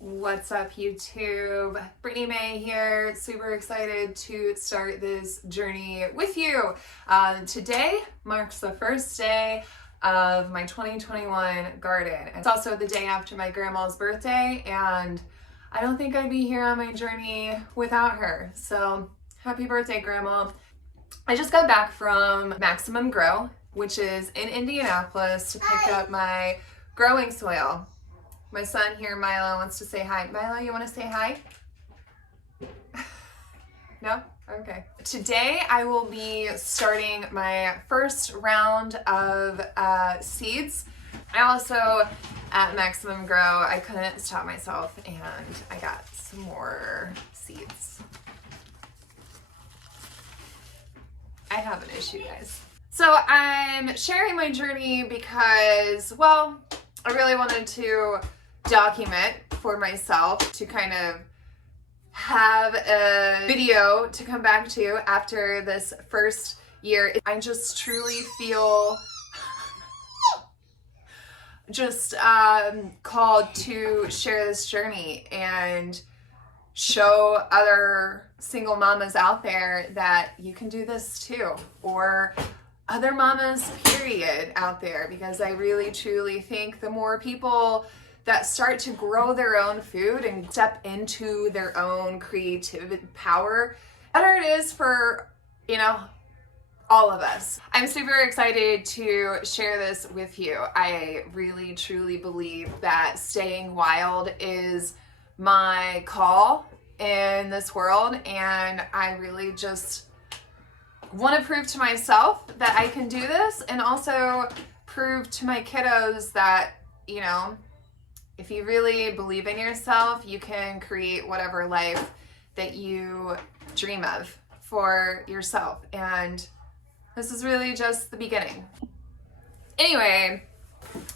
What's up, YouTube? Brittany May here. Super excited to start this journey with you. Today marks the first day of my 2021 garden. It's also the day after my grandma's birthday, and I don't think I'd be here on my journey without her. So happy birthday, Grandma. I just got back from Maximum Grow, which is in Indianapolis, to pick up my growing soil. My son here, Milo, wants to say hi. Milo, you want to say hi? No? Okay. Today I will be starting my first round of seeds. I also, at Maximum Grow, I couldn't stop myself and I got some more seeds. I have an issue, guys. So I'm sharing my journey because, well, I really wanted to document for myself, to kind of have a video to come back to after this first year. I just truly feel just called to share this journey and show other single mamas out there that you can do this too, or other mamas period out there, because I really truly think the more people that start to grow their own food and step into their own creative power, better it is for, all of us. I'm super excited to share this with you. I really truly believe that staying wild is my call in this world, and I really just want to prove to myself that I can do this, and also prove to my kiddos that, if you really believe in yourself, you can create whatever life that you dream of for yourself. And this is really just the beginning. Anyway,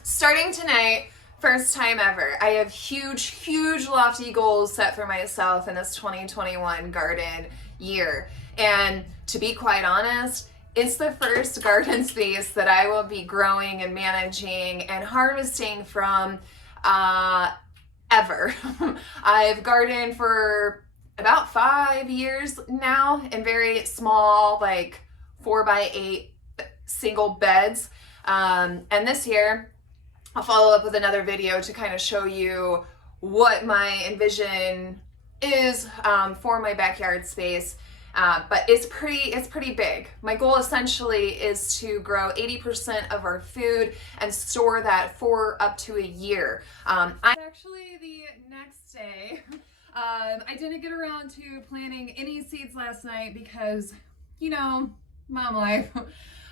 starting tonight, first time ever, I have huge lofty goals set for myself in this 2021 garden year. And to be quite honest, it's the first garden space that I will be growing and managing and harvesting from ever. I've gardened for about 5 years now in very small, like 4x8 single beds. And this year, I'll follow up with another video to kind of show you what my envision is for my backyard space. But it's pretty big. My goal essentially is to grow 80% of our food and store that for up to a year. Actually, the next day, I didn't get around to planting any seeds last night because, mom life.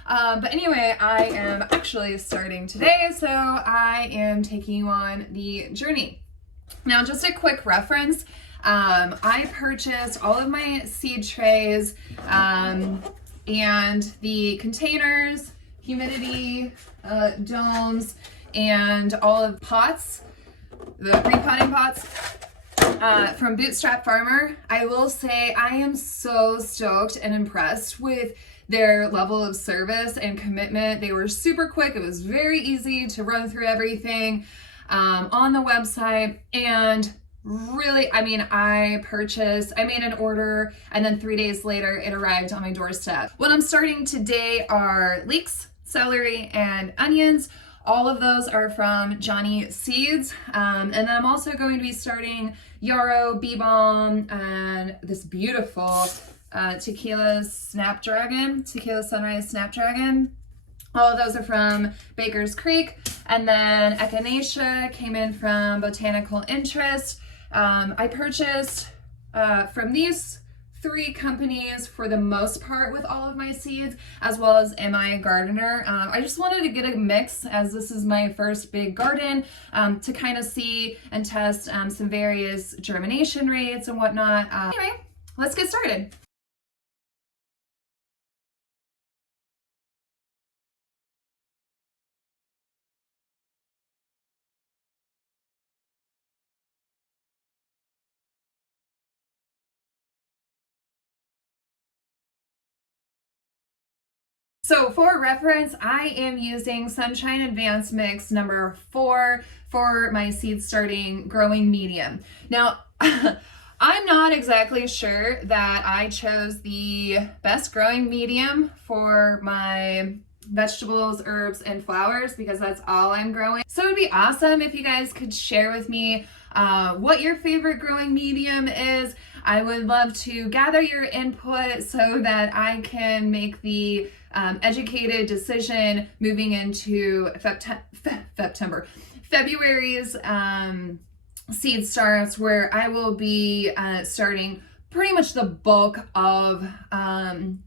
But anyway, I am actually starting today, so I am taking you on the journey. Now, just a quick reference. I purchased all of my seed trays and the containers, humidity domes, and all of pots, the repotting pots from Bootstrap Farmer. I will say I am so stoked and impressed with their level of service and commitment. They were super quick. It was very easy to run through everything on the website, and really, I made an order, and then 3 days later it arrived on my doorstep. What I'm starting today are leeks, celery, and onions. All of those are from Johnny Seeds. And then I'm also going to be starting yarrow, bee balm, and this beautiful tequila sunrise snapdragon. All of those are from Baker's Creek. And then echinacea came in from Botanical Interest. I purchased from these 3 companies for the most part with all of my seeds, as well as MI Gardener. I just wanted to get a mix, as this is my first big garden, to kind of see and test some various germination rates and whatnot. Anyway, let's get started. So for reference, I am using Sunshine Advanced Mix number 4 for my seed starting growing medium. Now, I'm not exactly sure that I chose the best growing medium for my vegetables, herbs, and flowers because that's all I'm growing. So it'd be awesome if you guys could share with me what your favorite growing medium is. I would love to gather your input so that I can make the educated decision moving into February's seed starts, where I will be starting pretty much the bulk of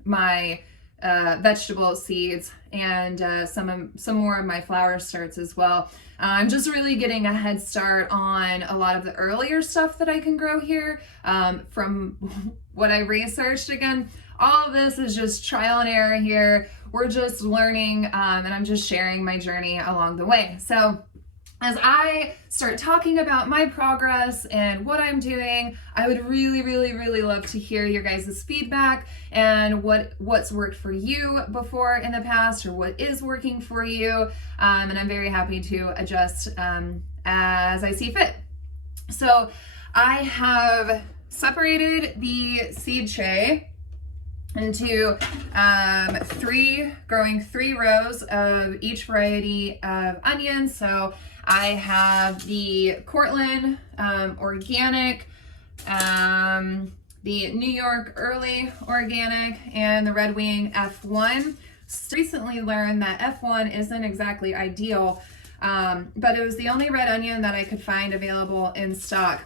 my vegetable seeds and some more of my flower starts as well. I'm just really getting a head start on a lot of the earlier stuff that I can grow here from what I researched. Again, all of this is just trial and error here. We're just learning and I'm just sharing my journey along the way. So as I start talking about my progress and what I'm doing, I would really love to hear your guys' feedback and what's worked for you before in the past or what is working for you. And I'm very happy to adjust as I see fit. So I have separated the seed tray into growing three rows of each variety of onions. So I have the Cortland organic, the New York early organic, and the Redwing F1. Recently learned that F1 isn't exactly ideal, but it was the only red onion that I could find available in stock.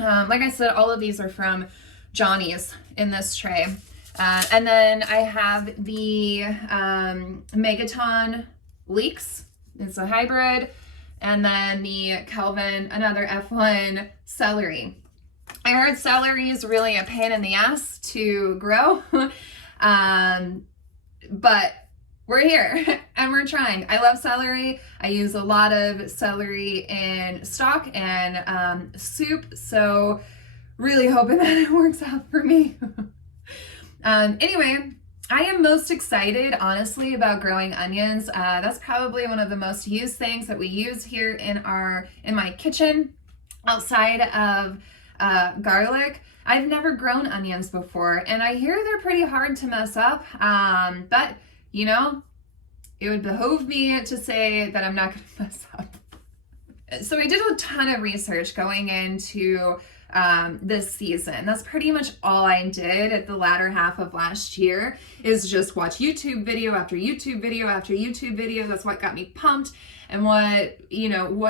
Like I said, all of these are from Johnny's in this tray. And then I have the Megaton Leeks. It's a hybrid. And then the Kelvin, another F1 celery. I heard celery is really a pain in the ass to grow, but we're here and we're trying. I love celery. I use a lot of celery in stock and soup, so really hoping that it works out for me. Anyway, I am most excited, honestly, about growing onions. That's probably one of the most used things that we use here in my kitchen, outside of garlic. I've never grown onions before, and I hear they're pretty hard to mess up. But you know, it would behoove me to say that I'm not going to mess up. So I did a ton of research going into this season. That's pretty much all I did at the latter half of last year, is just watch YouTube video after YouTube video after YouTube video. That's what got me pumped and what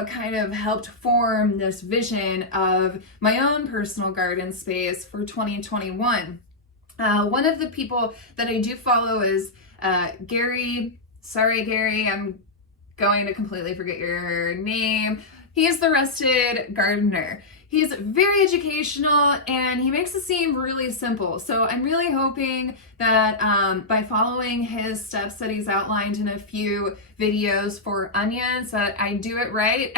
kind of helped form this vision of my own personal garden space for 2021. One of the people that I do follow is Gary. Sorry, Gary, I'm going to completely forget your name. He's the Rested Gardener. He's very educational and he makes it seem really simple. So I'm really hoping that by following his steps that he's outlined in a few videos for onions, that I do it right,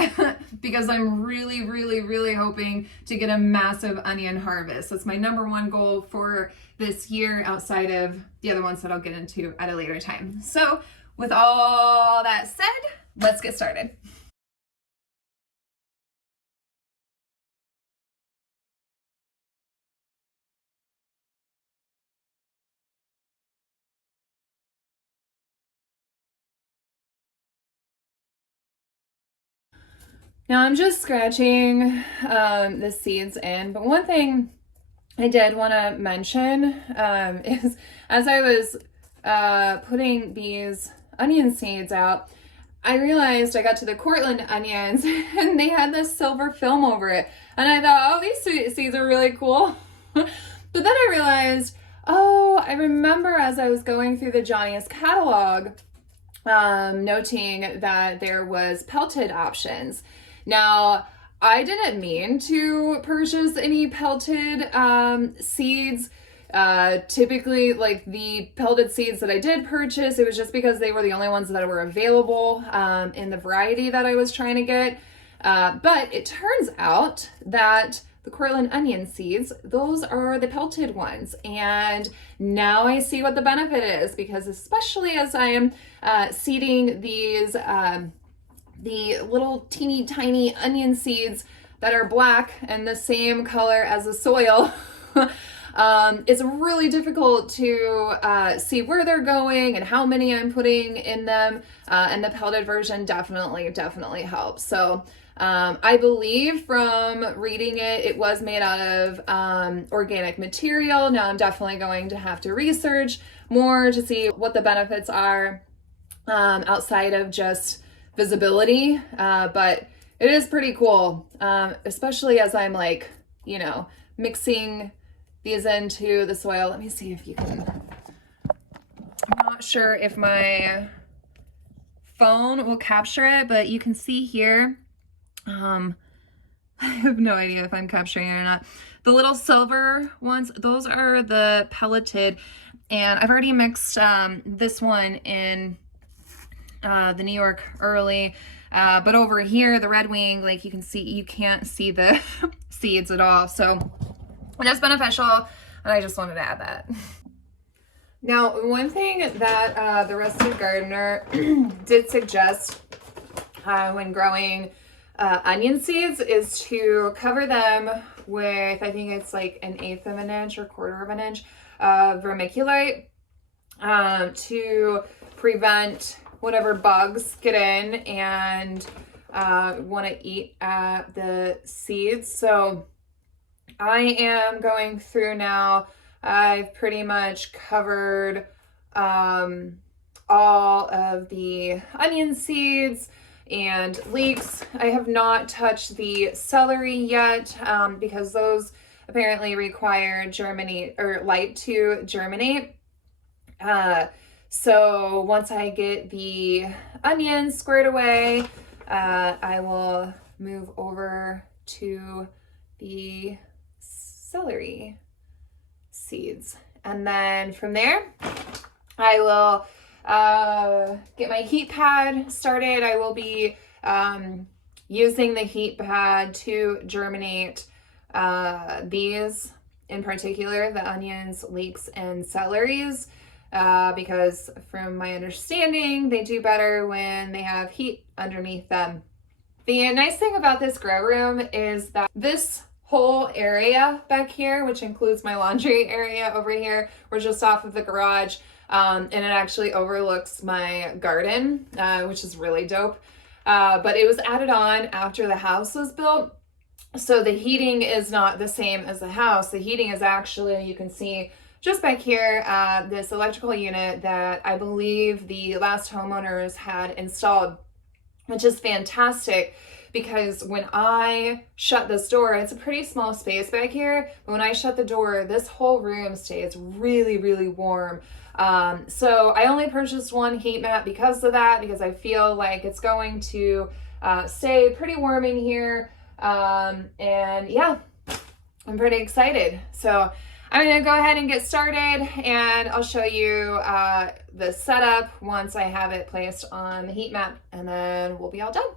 because I'm really hoping to get a massive onion harvest. That's my number one goal for this year, outside of the other ones that I'll get into at a later time. So with all that said, let's get started. Now I'm just scratching the seeds in, but one thing I did want to mention is, as I was putting these onion seeds out, I realized I got to the Cortland onions and they had this silver film over it. And I thought, oh, these seeds are really cool. But then I realized, oh, I remember as I was going through the Johnny's catalog, noting that there was pelted options. Now, I didn't mean to purchase any pelted seeds. Typically, like the pelted seeds that I did purchase, it was just because they were the only ones that were available in the variety that I was trying to get. But it turns out that the Cortland onion seeds, those are the pelted ones. And now I see what the benefit is, because especially as I am seeding these, the little teeny tiny onion seeds that are black and the same color as the soil, it's really difficult to see where they're going and how many I'm putting in them. And the pelleted version definitely helps. So I believe from reading it, it was made out of organic material. Now I'm definitely going to have to research more to see what the benefits are outside of just visibility. But it is pretty cool, especially as I'm like, you know, mixing these into the soil. Let me see if you can. I'm not sure if my phone will capture it, but you can see here. I have no idea if I'm capturing it or not. The little silver ones, those are the pelleted, and I've already mixed this one in the New York early. But over here, the Redwing, like you can see, you can't see the seeds at all. So that's beneficial, and I just wanted to add that. Now, one thing that the Rusted Gardener did suggest when growing onion seeds is to cover them with, I think it's like 1/8 of an inch or 1/4 of an inch of vermiculite to prevent whatever bugs get in and want to eat at the seeds. So I am going through now. I've pretty much covered all of the onion seeds and leeks. I have not touched the celery yet because those apparently require light to germinate. So once I get the onions squared away, I will move over to the celery seeds. And then from there, I will get my heat pad started. I will be using the heat pad to germinate these in particular, the onions, leeks, and celeries, because from my understanding, they do better when they have heat underneath them. The nice thing about this grow room is that this whole area back here, which includes my laundry area over here, we're just off of the garage, and it actually overlooks my garden, which is really dope. But it was added on after the house was built. So the heating is not the same as the house. The heating is actually, you can see just back here, this electrical unit that I believe the last homeowners had installed, which is fantastic. Because when I shut this door, it's a pretty small space back here, but when I shut the door, this whole room stays really, really warm. So I only purchased one heat mat because of that, because I feel like it's going to stay pretty warm in here. And yeah, I'm pretty excited. So I'm gonna go ahead and get started, and I'll show you the setup once I have it placed on the heat mat, and then we'll be all done.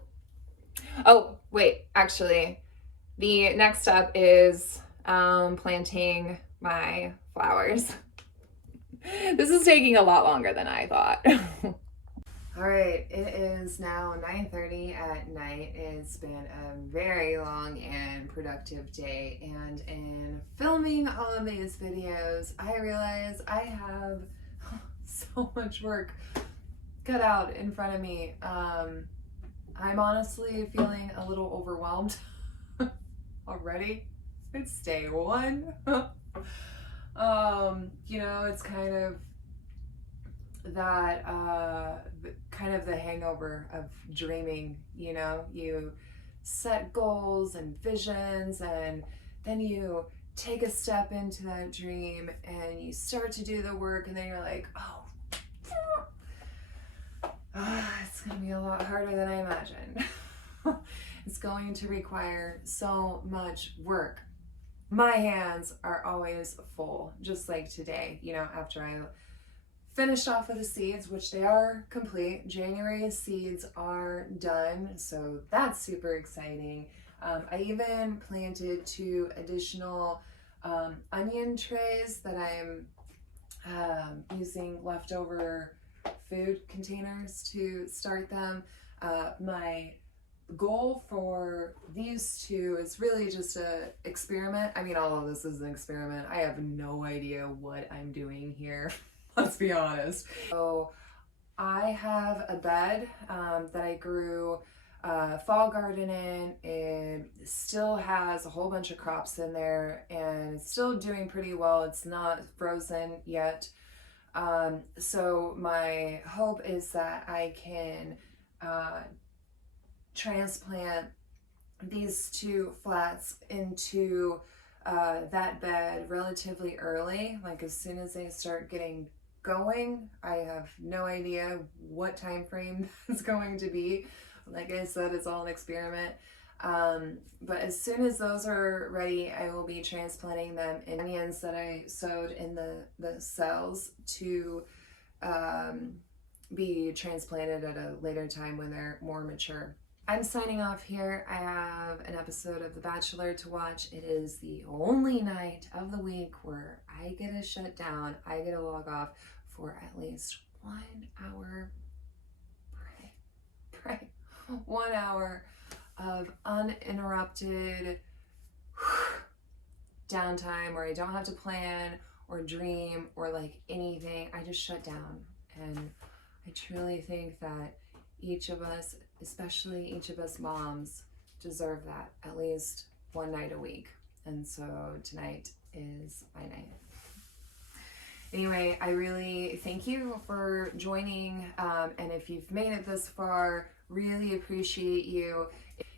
Oh, wait, actually, the next step is planting my flowers. This is taking a lot longer than I thought. All right, it is now 9:30 at night. It's been a very long and productive day, and in filming all of these videos, I realize I have so much work cut out in front of me. I'm honestly feeling a little overwhelmed already. It's day one. You know, it's kind of that, kind of the hangover of dreaming. You know, you set goals and visions, and then you take a step into that dream and you start to do the work, and then you're like, oh, it's gonna be a lot harder than I imagined. It's going to require so much work. My hands are always full, just like today. You know, after I finished off with the seeds, which they are complete. January's seeds are done, so that's super exciting. I even planted 2 additional onion trays that I'm using leftover food containers to start them. My goal for these 2 is really just a experiment. I mean, all of this is an experiment. I have no idea what I'm doing here. Let's be honest. So I have a bed that I grew fall garden in. It still has a whole bunch of crops in there and it's still doing pretty well. It's not frozen yet. So my hope is that I can transplant these 2 flats into that bed relatively early, like as soon as they start getting going. I have no idea what time frame it's going to be. Like I said, it's all an experiment. But as soon as those are ready, I will be transplanting them in onions that I sowed in the cells to be transplanted at a later time when they're more mature. I'm signing off here. I have an episode of The Bachelor to watch. It is the only night of the week where I get to shut down. I get to log off for at least 1 hour. Pray. 1 hour of uninterrupted downtime where I don't have to plan or dream or like anything. I just shut down. And I truly think that each of us, especially each of us moms, deserve that at least 1 night a week. And so tonight is my night. Anyway, I really thank you for joining. And if you've made it this far, really appreciate you.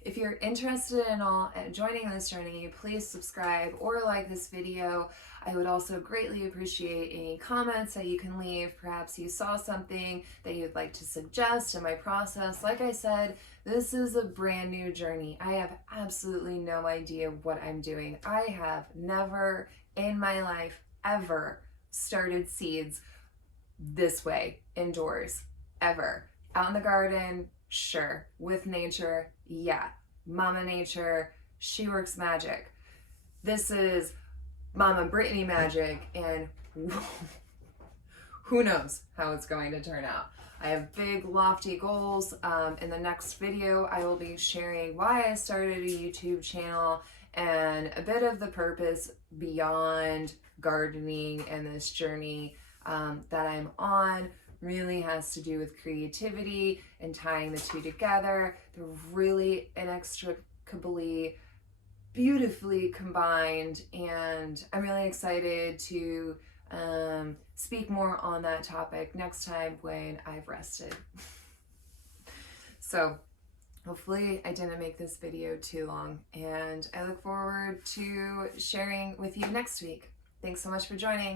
If you're interested in joining this journey, please subscribe or like this video. I would also greatly appreciate any comments that you can leave. Perhaps you saw something that you'd like to suggest in my process. Like I said, this is a brand new journey. I have absolutely no idea what I'm doing. I have never in my life ever started seeds this way indoors, ever. Out in the garden, sure. With nature, yeah. Mama Nature, she works magic. This is Mama Brittany magic, and who knows how it's going to turn out. I have big lofty goals. In the next video, I will be sharing why I started a YouTube channel and a bit of the purpose beyond gardening and this journey that I'm on. Really has to do with creativity and tying the 2 together. They're really inextricably, beautifully combined, and I'm really excited to speak more on that topic next time when I've rested. So hopefully I didn't make this video too long, and I look forward to sharing with you next week. Thanks so much for joining.